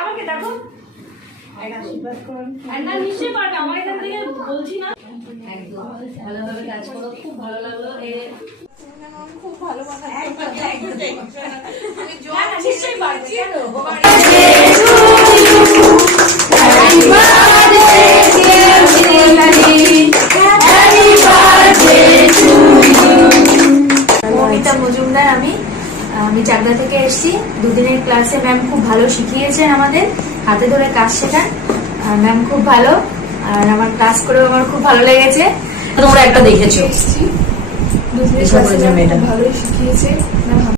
আমাকে দেখো নিশ্চয়ই পারবে, আমার এখান থেকে বলছি না। একদম ভালোভাবে কাজ করো, খুব ভালো লাগলো। খুব ভালো নিশ্চয়ই পারবে। মজুমদার, আমি চাকদা থেকে এসেছি। দুদিনের ক্লাসে ম্যাম খুব ভালো শিখিয়েছেন, আমাদের হাতে ধরে কাজ শেখান। ম্যাম খুব ভালো, আর আমার ক্লাস করেও আমার খুব ভালো লেগেছে। তোমরা একটা দেখেছো দুদিনের ক্লাসে ভালোই শিখিয়েছে।